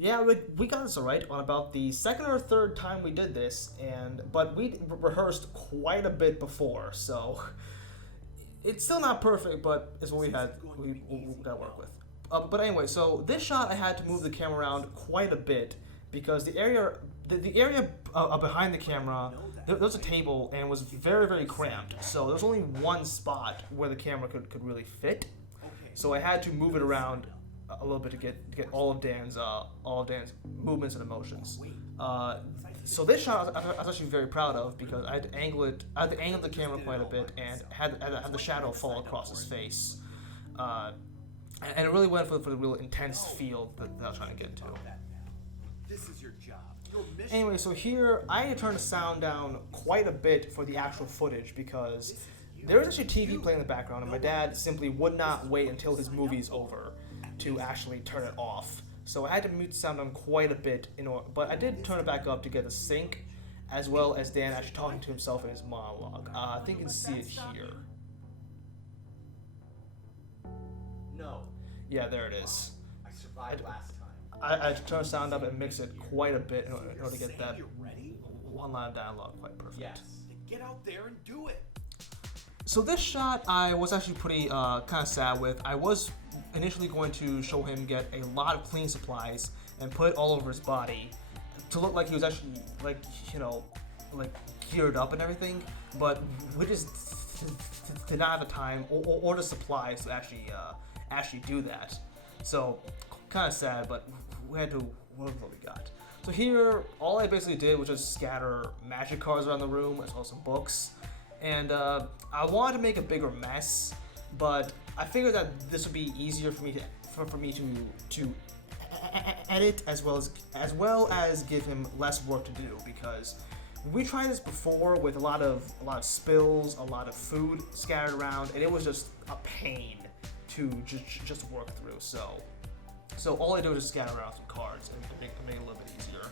Yeah, we got this alright on about the second or third time we did this, but we rehearsed quite a bit before, so it's still not perfect, but it's what we got to work with. But anyway, so this shot I had to move the camera around quite a bit because the area behind the camera, there was a table and it was very cramped. So there was only one spot where the camera could really fit. So I had to move it around a little bit to get all of Dan's movements and emotions. So this shot I was actually very proud of because I had to angle the camera quite a bit and had the shadow fall across his face. And it really went for the real intense feel that I was trying to get into. This is your job. Anyway, so here I had to turn the sound down quite a bit for the actual footage because there was actually TV playing in the background, and my dad simply would not wait until his movie's over to actually turn it off. So I had to mute the sound down quite a bit, but I did turn it back up to get the sync, as well as Dan actually talking to himself in his monologue. I think you can see it here. No. Yeah, there it is. I survived last time. I had to turn the sound up and mix it quite a bit in order to get that one line of dialogue quite perfect. Yes. Get out there and do it. So this shot I was actually pretty kind of sad with. I was initially going to show him get a lot of cleaning supplies and put it all over his body to look like he was actually like geared up and everything, but we just did not have the time or the supplies to actually do that. So kind of sad, but we had to work with what we got. So here, all I basically did was just scatter magic cards around the room as well as some books. And I wanted to make a bigger mess, but I figured that this would be easier for me to edit as well as give him less work to do, because we tried this before with a lot of spills, a lot of food scattered around, and it was just a pain to just work through. So all I do is just scatter around some cards and make it a little bit easier.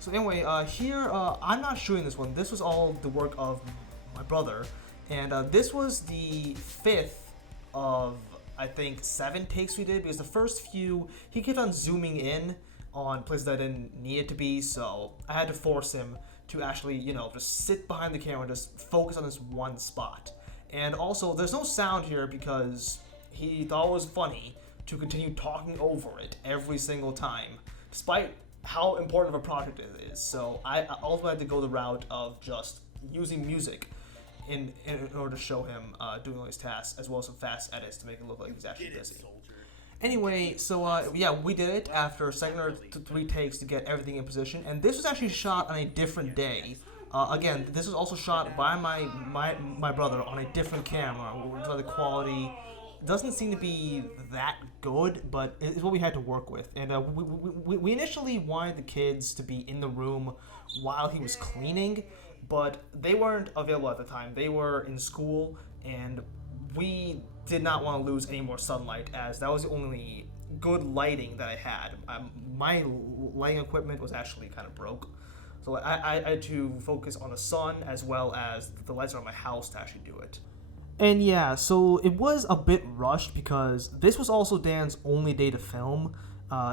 So anyway, here I'm not shooting this one. This was all the work of my brother, and this was the fifth of I think 7 takes we did, because the first few he kept on zooming in on places that I didn't need it to be, so I had to force him to actually just sit behind the camera, just focus on this one spot. And also there's no sound here because he thought it was funny to continue talking over it every single time, despite how important of a project it is. So I ultimately had to go the route of just using music in order to show him doing all these tasks, as well as some fast edits to make it look like he's actually busy. Anyway, so yeah, we did it after 2 or 3 takes to get everything in position, and this was actually shot on a different day. Again, this was also shot by my brother on a different camera, so the quality doesn't seem to be that good, but it's what we had to work with. And we initially wanted the kids to be in the room while he was cleaning, but they weren't available at the time. They were in school, and we did not want to lose any more sunlight, as that was the only good lighting that I had. My lighting equipment was actually kind of broke, so I had to focus on the sun as well as the lights around my house to actually do it. And yeah, so it was a bit rushed because this was also Dan's only day to film.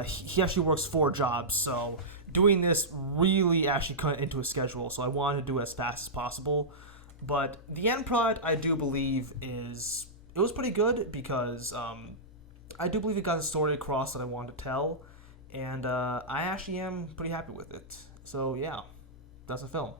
He actually works 4 jobs, so doing this really actually cut into his schedule, so I wanted to do it as fast as possible. But the end product, I do believe, it was pretty good because I do believe it got the story across that I wanted to tell, and I actually am pretty happy with it. So yeah, that's a film.